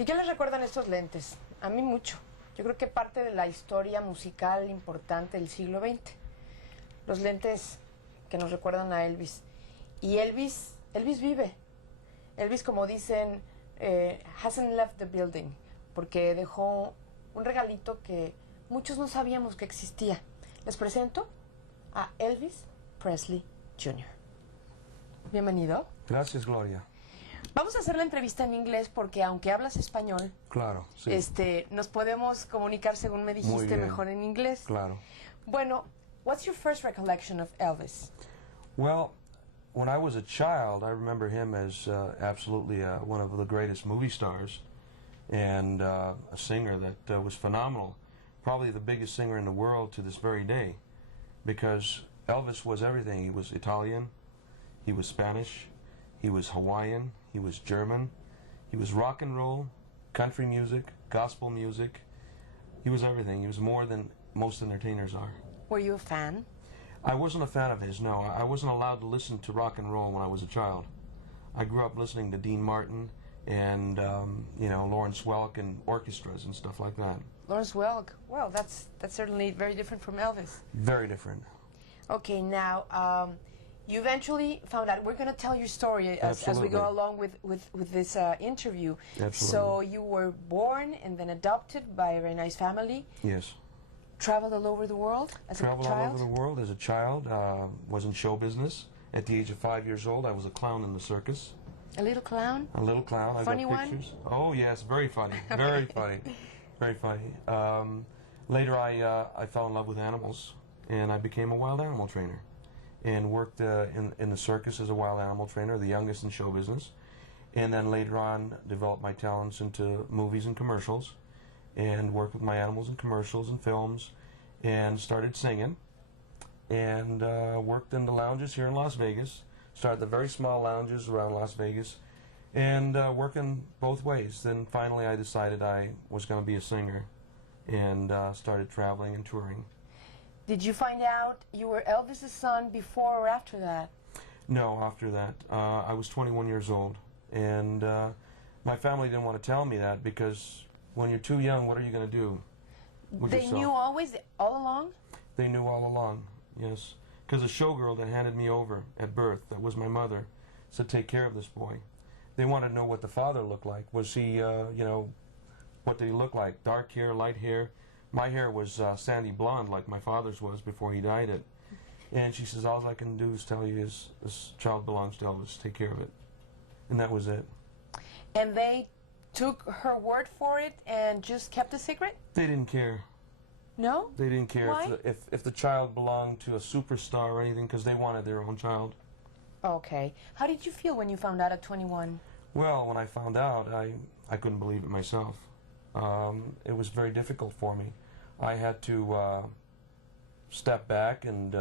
¿Y qué les recuerdan estos lentes? A mí mucho. Yo creo que parte de la historia musical importante del siglo XX. Los lentes que nos recuerdan a Elvis. Y Elvis vive. Elvis, como dicen, hasn't left the building, porque dejó un regalito que muchos no sabíamos que existía. Les presento a Elvis Presley Jr. Bienvenido. Gracias, Gloria. Vamos a hacer la entrevista en inglés porque aunque hablas español, claro, sí. Nos podemos comunicar, según me dijiste, mejor en inglés. Claro. Bueno, what's your first recollection of Elvis? Well, when I was a child, I remember him as absolutely one of the greatest movie stars and a singer that was phenomenal. Probably the biggest singer in the world to this very day, because Elvis was everything. He was Italian, he was Spanish, he was Hawaiian, he was German, he was rock and roll, country music, gospel music. He was everything. He was more than most entertainers are. Were you a fan? I wasn't a fan of his, no. I wasn't allowed to listen to rock and roll when I was a child. I grew up listening to Dean Martin and, Lawrence Welk and orchestras and stuff like that. Lawrence Welk, well, that's certainly very different from Elvis. Very different. Okay, now, you eventually found out. We're going to tell your story as we go along with this interview. Absolutely. So you were born and then adopted by a very nice family. Yes. Traveled all over the world as a child? Traveled all over the world as a child. Was in show business. At the age of 5 years old, I was a clown in the circus. A little clown? A little clown. Funny I got pictures. one? Oh, yes, very funny. Very funny. Very funny. Later, I fell in love with animals, and I became a wild animal trainer, and worked in the circus as a wild animal trainer, the youngest in show business, and then later on developed my talents into movies and commercials, and worked with my animals in commercials and films, and started singing, and worked in the lounges here in Las Vegas, started the very small lounges around Las Vegas, and working both ways. Then finally I decided I was going to be a singer, and started traveling and touring. Did you find out you were Elvis's son before or after that? No, after that. I was 21 years old, and my family didn't want to tell me that, because when you're too young, what are you going to do with They yourself? knew always, all along? They knew all along, yes. Because the showgirl that handed me over at birth, that was my mother, said, take care of this boy. They wanted to know what the father looked like. Was he, what did he look like? Dark hair, light hair? My hair was sandy blonde like my father's was before he dyed it. And she says, all I can do is tell you this child belongs to Elvis. Take care of it. And that was it. And they took her word for it and just kept a secret? They didn't care. No? They didn't care. Why? If the child belonged to a superstar or anything, because they wanted their own child. Okay. How did you feel when you found out at 21? Well, when I found out, I couldn't believe it myself. It was very difficult for me. I had to step back and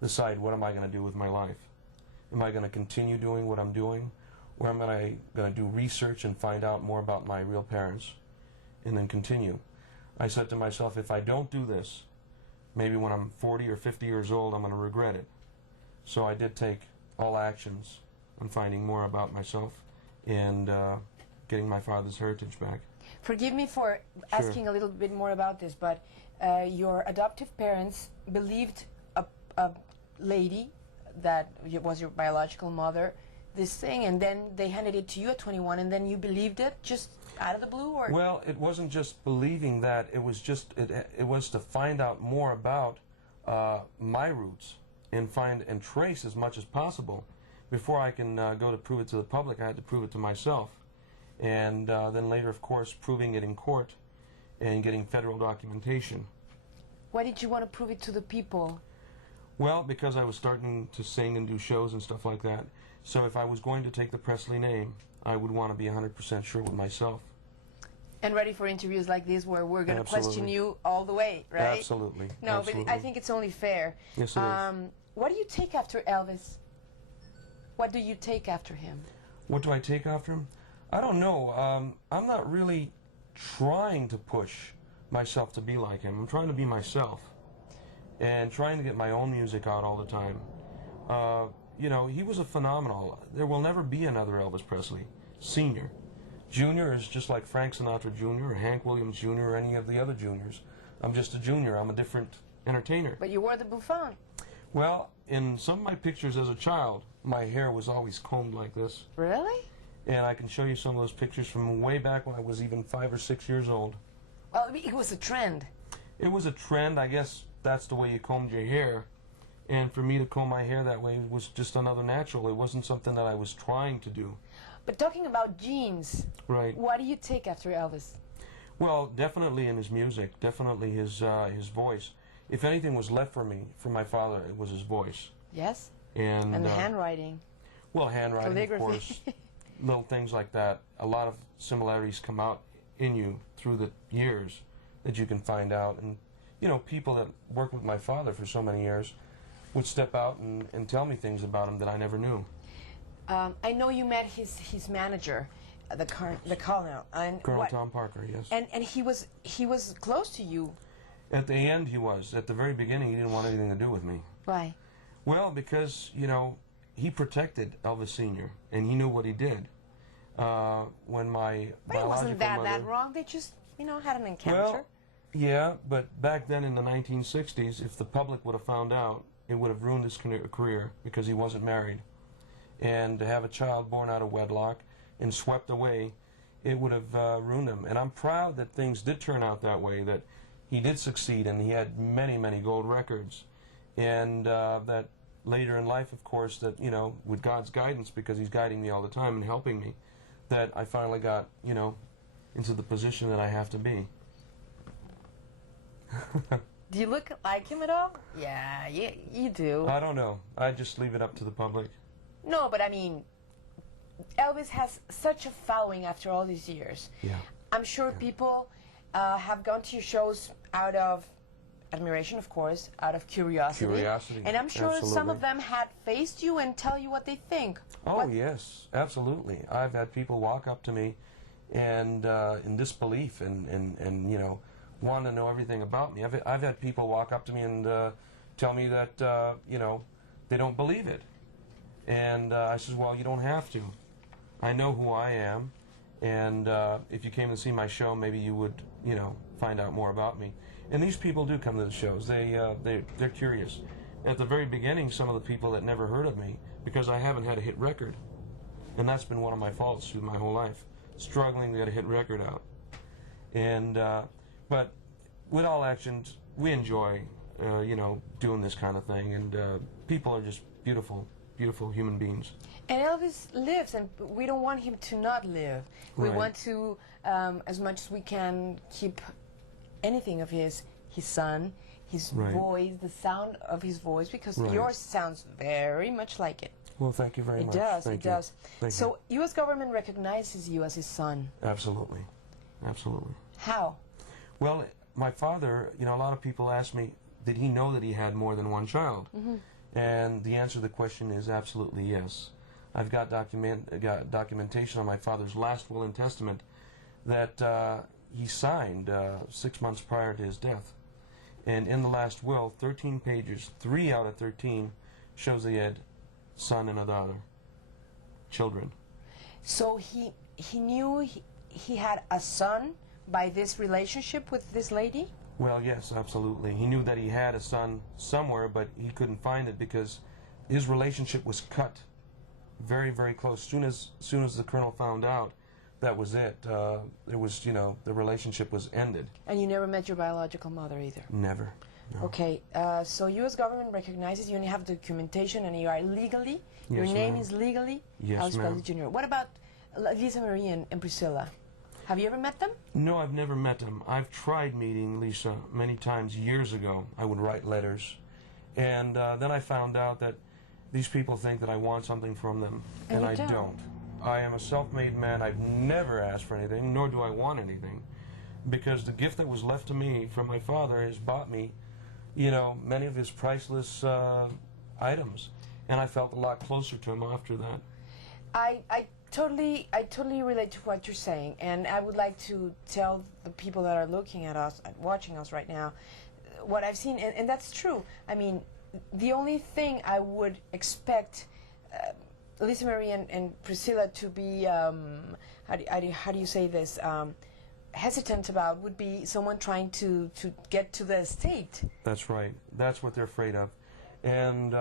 decide, what am I going to do with my life? Am I going to continue doing what I'm doing, or am I going to do research and find out more about my real parents and then continue? I said to myself, if I don't do this, maybe when I'm 40 or 50 years old, I'm going to regret it. So I did take all actions on finding more about myself and getting my father's heritage back. Forgive me for asking a little bit more about this, but your adoptive parents believed a lady that was your biological mother this thing, and then they handed it to you at 21, and then you believed it just out of the blue? Or? Well, it wasn't just believing that. It was just it was to find out more about my roots and find and trace as much as possible. Before I can go to prove it to the public, I had to prove it to myself. And then later, of course, proving it in court and getting federal documentation. Why did you want to prove it to the people? Well, because I was starting to sing and do shows and stuff like that. So if I was going to take the Presley name, I would want to be 100% sure with myself. And ready for interviews like this where we're going to question you all the way, right? Absolutely. No, Absolutely. but I think it's only fair. Yes, it is. What do you take after Elvis? What do you take after him? What do I take after him? I don't know. I'm not really trying to push myself to be like him. I'm trying to be myself and trying to get my own music out all the time. You know, he was a phenomenal. There will never be another Elvis Presley Sr. Junior is just like Frank Sinatra Jr. or Hank Williams Jr. or any of the other juniors. I'm just a junior. I'm a different entertainer. But you were the bouffon. Well, in some of my pictures as a child, my hair was always combed like this. Really? And I can show you some of those pictures from way back when I was even 5 or 6 years old. Well, it was a trend. It was a trend. I guess that's the way you combed your hair. And for me to comb my hair that way was just another natural. It wasn't something that I was trying to do. But talking about genes, right? What do you take after Elvis? Well, definitely in his music, definitely his voice. If anything was left for me from my father, it was his voice. Yes. And the handwriting. Well, handwriting, calligraphy. Of course. Little things like that. A lot of similarities come out in you through the years that you can find out. And, you know, people that worked with my father for so many years would step out and tell me things about him that I never knew. I know you met his manager, the Colonel. Colonel Tom Parker, yes. And he was close to you. At the end, he was. At the very beginning, he didn't want anything to do with me. Why? Well, because, you know, he protected Elvis Sr., and he knew what he did. When my But it wasn't that wrong. They just, you know, had an encounter. Well, yeah, but back then in the 1960s, if the public would have found out, it would have ruined his career because he wasn't married. And to have a child born out of wedlock and swept away, it would have ruined him. And I'm proud that things did turn out that way, that he did succeed and he had many, many gold records. And that later in life, of course, that, you know, with God's guidance, because he's guiding me all the time and helping me, that I finally got, you know, into the position that I have to be. Do you look like him at all? Yeah, you do. I don't know. I just leave it up to the public. No, but I mean, Elvis has such a following after all these years. Yeah. I'm sure people have gone to your shows out of admiration, of course, out of curiosity. Curiosity. And I'm sure Absolutely. some of them had faced you and tell you what they think. Oh, yes, absolutely. I've had people walk up to me and in disbelief and you know, want to know everything about me. I've had people walk up to me and tell me that, you know, they don't believe it. And I says, well, you don't have to. I know who I am, and if you came to see my show, maybe you would, you know, find out more about me. And these people do come to the shows. They're curious. At the very beginning, some of the people that never heard of me, because I haven't had a hit record, and that's been one of my faults through my whole life, struggling to get a hit record out. And but with all actions, we enjoy, you know, doing this kind of thing, and people are just beautiful human beings. And Elvis lives, and we don't want him to not live. We Right. want to, as much as we can, keep anything of his son, his Right. voice, the sound of his voice, because Right. yours sounds very much like it. Well, thank you very much. It does, Thank it you. does. Thank So, U.S. government recognizes you as his son. Absolutely. Absolutely. How? Well, my father, you know, a lot of people ask me, did he know that he had more than one child? Mm-hmm. And the answer to the question is absolutely yes. I've got documentation on my father's last will and testament that he signed 6 months prior to his death. And in the last will, 13 pages, 3 out of 13, shows that he had son and a daughter, children. So he knew he had a son by this relationship with this lady? Well, yes, absolutely. He knew that he had a son somewhere, but he couldn't find it because his relationship was cut very, very close. Soon as the colonel found out, that was it. It was, you know, the relationship was ended. And you never met your biological mother either? Never. No. Okay, so U.S. government recognizes you and you have documentation and you are legally, your Yes, name ma'am. is legally Yes, Elvis ma'am. Presley Jr. What about Lisa Marie and Priscilla? Have you ever met them? No, I've never met them. I've tried meeting Lisa many times years ago. I would write letters. And then I found out that these people think that I want something from them, And you I don't. I am a self-made man. I've never asked for anything, nor do I want anything, because the gift that was left to me from my father has bought me, you know, many of his priceless items, and I felt a lot closer to him after that. I totally relate to what you're saying, and I would like to tell the people that are looking at us, watching us right now, what I've seen, and that's true. I mean, the only thing I would expect Lisa Marie and Priscilla to be, how do you say this, hesitant about would be someone trying to get to the estate. That's right. That's what they're afraid of. And,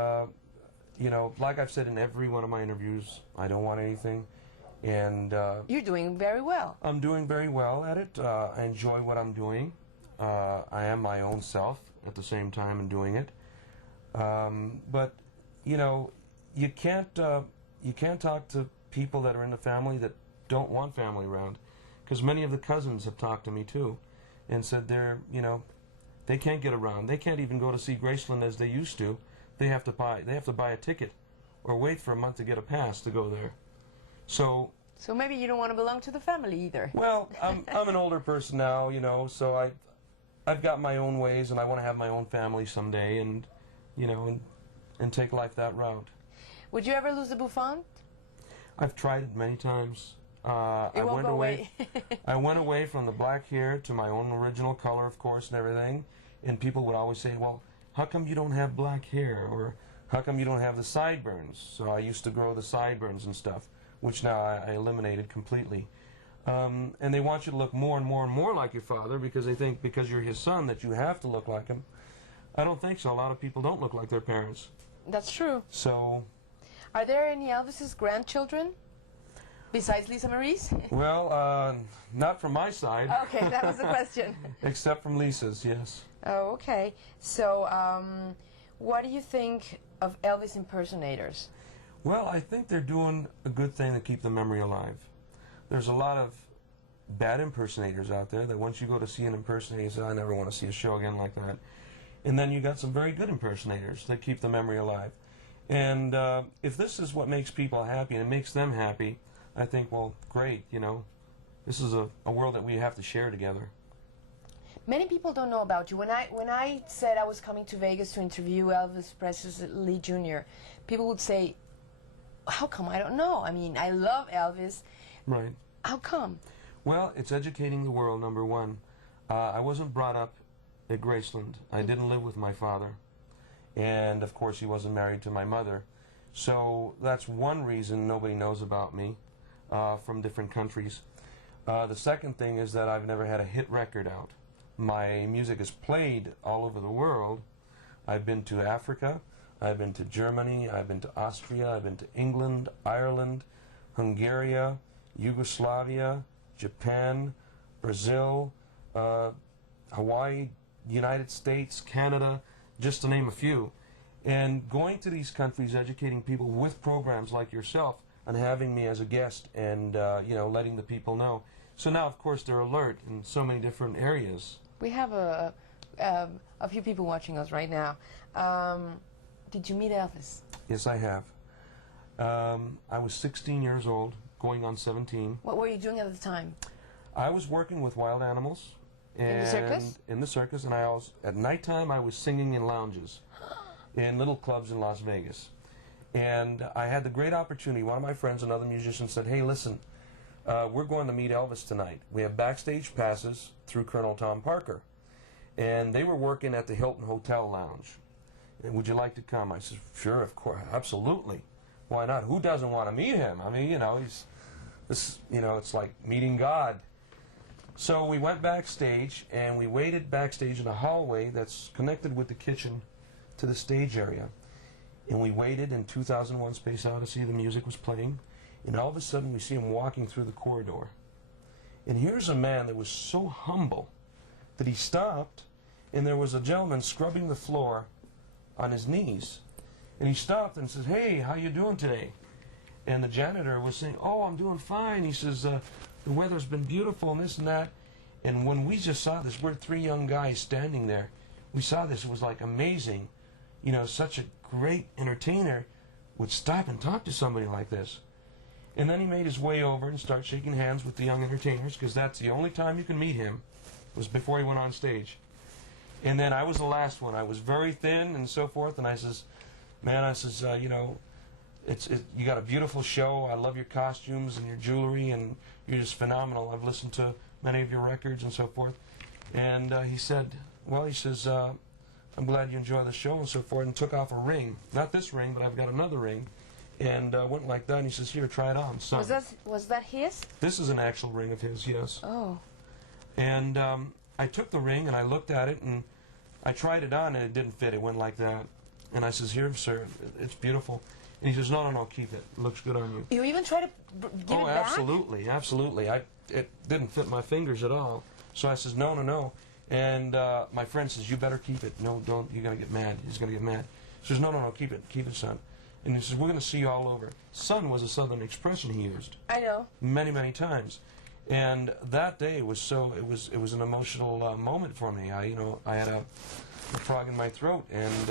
you know, like I've said in every one of my interviews, I don't want anything. And you're doing very well. I'm doing very well at it. I enjoy what I'm doing. I am my own self at the same time in doing it. But, you know, you can't talk to people that are in the family that don't want family around. Because many of the cousins have talked to me too and said they're, you know, they can't get around. They can't even go to see Graceland as they used to. They have to buy a ticket or wait for a month to get a pass to go there. So maybe you don't want to belong to the family either. Well, I'm an older person now, you know, so I've got my own ways and I want to have my own family someday and, you know, and take life that route. Would you ever lose the bouffant? I've tried it many times. It won't go away. I went away from the black hair to my own original color, of course, and everything. And people would always say, well, how come you don't have black hair? Or how come you don't have the sideburns? So I used to grow the sideburns and stuff, which now I eliminated completely. And they want you to look more and more and more like your father because they think because you're his son that you have to look like him. I don't think so. A lot of people don't look like their parents. That's true. So, are there any Elvis's grandchildren besides Lisa Marie's? Well, not from my side. Okay, that was the question. Except from Lisa's, yes. Oh, okay. So, what do you think of Elvis impersonators? Well, I think they're doing a good thing to keep the memory alive. There's a lot of bad impersonators out there that once you go to see an impersonator, you say, I never want to see a show again like that. And then you got some very good impersonators that keep the memory alive. And if this is what makes people happy and it makes them happy, I think, well, great, you know. This is a world that we have to share together. Many people don't know about you. When I said I was coming to Vegas to interview Elvis Presley Jr., people would say, how come? I don't know. I mean, I love Elvis. Right. How come? Well, it's educating the world, number one. I wasn't brought up at Graceland. I didn't live with my father. And, of course, he wasn't married to my mother. So that's one reason nobody knows about me from different countries. The second thing is that I've never had a hit record out. My music is played all over the world. I've been to Africa. I've been to Germany. I've been to Austria. I've been to England, Ireland, Hungary, Yugoslavia, Japan, Brazil, Hawaii, United States, Canada, just to name a few. And going to these countries, educating people with programs like yourself and having me as a guest and, you know, letting the people know. So now, of course, they're alert in so many different areas. We have a few people watching us right now. Did you meet Elvis? Yes, I have. I was 16 years old, going on 17. What were you doing at the time? I was working with wild animals. In the circus? In the circus, and at nighttime I was singing in lounges, in little clubs in Las Vegas. And I had the great opportunity, one of my friends, another musician, said, hey, listen, we're going to meet Elvis tonight. We have backstage passes through Colonel Tom Parker. And they were working at the Hilton Hotel Lounge. And would you like to come? I said, sure, of course, absolutely. Why not? Who doesn't want to meet him? I mean, you know, it's like meeting God. So we went backstage, and we waited backstage in a hallway that's connected with the kitchen to the stage area. And we waited, in 2001 Space Odyssey, the music was playing, and all of a sudden we see him walking through the corridor. And here's a man that was so humble that he stopped, and there was a gentleman scrubbing the floor on his knees. And he stopped and says, hey, how you doing today? And the janitor was saying, oh, I'm doing fine. He says, the weather's been beautiful and this and that. And when we just saw this, we're three young guys standing there. We saw this. It was like amazing. You know, such a great entertainer would stop and talk to somebody like this. And then he made his way over and started shaking hands with the young entertainers, because that's the only time you can meet him, was before he went on stage. And then I was the last one. I was very thin and so forth. And I says, man, I says, you know, you got a beautiful show. I love your costumes and your jewelry, and you're just phenomenal. I've listened to many of your records and so forth. And he said, well, he says, I'm glad you enjoy the show and so forth, and took off a ring. Not this ring, but I've got another ring. and went like that, and he says, here, try it on, son. Was that his? This is an actual ring of his, yes. Oh. And I took the ring, and I looked at it, and I tried it on, and it didn't fit. It went like that. And I says, here, sir, it's beautiful. And he says, no, no, no, keep it. It looks good on you. You even try to give it back? Absolutely, absolutely. It didn't fit my fingers at all. So I says, no, no, no. And my friend says, you better keep it. No, don't. You're going to get mad. He's going to get mad. He says, no, no, no, keep it, son. And he says, we're going to see you all over. Son was a Southern expression he used. I know. Many, many times. And that day was so, it was an emotional moment for me. I had a frog in my throat, and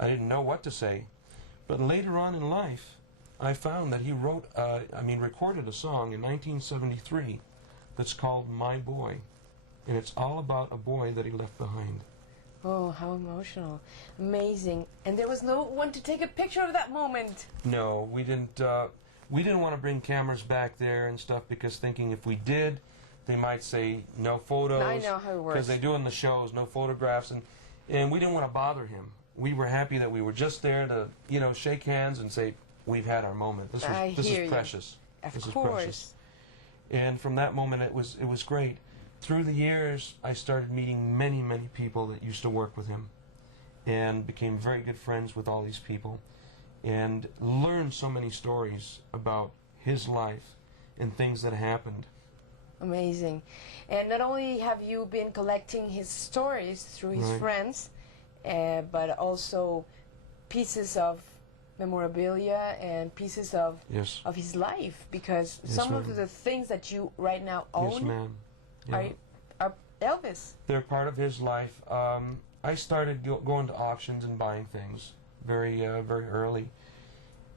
I didn't know what to say. But later on in life, I found that he recorded a song in 1973 that's called My Boy. And it's all about a boy that he left behind. Oh, how emotional. Amazing. And there was no one to take a picture of that moment. No, we didn't want to bring cameras back there and stuff, because thinking if we did, they might say no photos. I know how it works. Because they do in the shows, no photographs. And we didn't want to bother him. We were happy that we were just there to, shake hands and say, we've had our moment. This is precious. Of course. Precious. And from that moment, it was great. Through the years, I started meeting many, many people that used to work with him, and became very good friends with all these people, and learned so many stories about his life and things that happened. Amazing. And not only have you been collecting his stories through his friends, but also pieces of memorabilia and pieces of his life, because some of the things that you right now own yes, ma'am. Yeah. are Elvis. They're part of his life. I started going to auctions and buying things very early.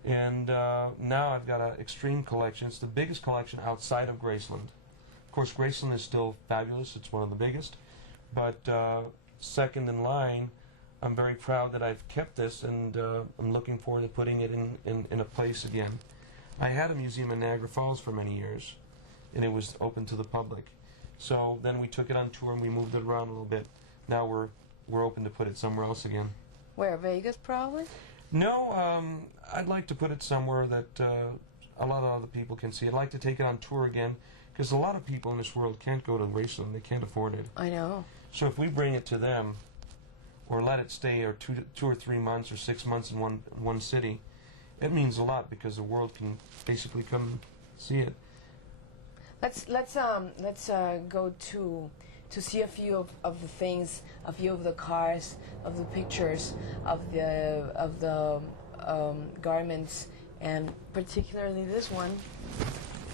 And now I've got an extreme collection. It's the biggest collection outside of Graceland. Of course, Graceland is still fabulous. It's one of the biggest. But second in line, I'm very proud that I've kept this, and I'm looking forward to putting it in a place again. I had a museum in Niagara Falls for many years, and it was open to the public. So then we took it on tour and we moved it around a little bit. Now we're open to put it somewhere else again. Where, Vegas probably? No, I'd like to put it somewhere that a lot of other people can see. I'd like to take it on tour again, because a lot of people in this world can't go to Graceland. They can't afford it. I know. So if we bring it to them, or let it stay or two or 3 months or 6 months in one city, it means a lot, because the world can basically come see it. Let's go to see a few of the things, a few of the cars, of the pictures, of the garments, and particularly this one.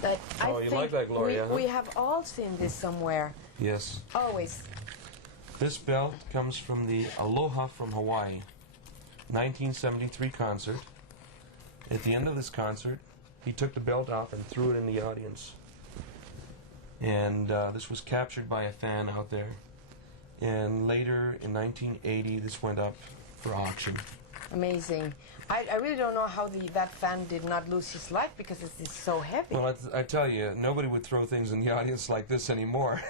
That I think like that, Gloria? We have all seen this somewhere. Yes. Always. This belt comes from the Aloha from Hawaii, 1973 concert. At the end of this concert, he took the belt off and threw it in the audience. And this was captured by a fan out there. And later, in 1980, this went up for auction. Amazing. I really don't know how that fan did not lose his life, because it's so heavy. Well, I tell you, nobody would throw things in the audience like this anymore.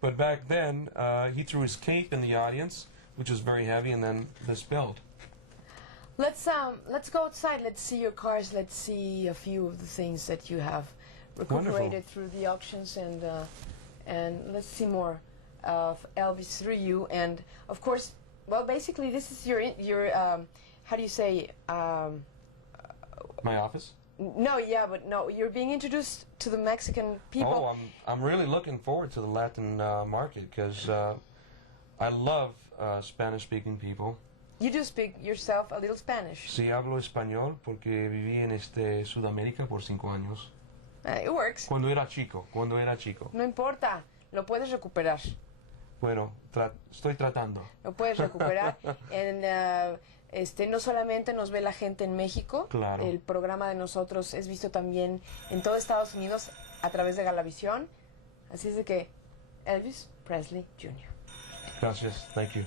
But back then, he threw his cape in the audience, which was very heavy, and then this belt. Let's go outside. Let's see your cars. Let's see a few of the things that you have recuperated through the auctions, and let's see more of Elvis through you. And of course, well, basically, this is your how do you say? My office? No, yeah, but no, you're being introduced to the Mexican people. Oh, I'm really looking forward to the Latin market, because I love Spanish-speaking people. You do speak yourself a little Spanish. Sí, hablo español porque viví en Sudamérica por 5 años. It works. Cuando era chico. No importa, lo puedes recuperar. Bueno, estoy tratando. Lo puedes recuperar. No solamente nos ve la gente en México, claro. El programa de nosotros es visto también en todo Estados Unidos a través de Galavisión. Así es de que Elvis Presley Jr. Gracias, thank you.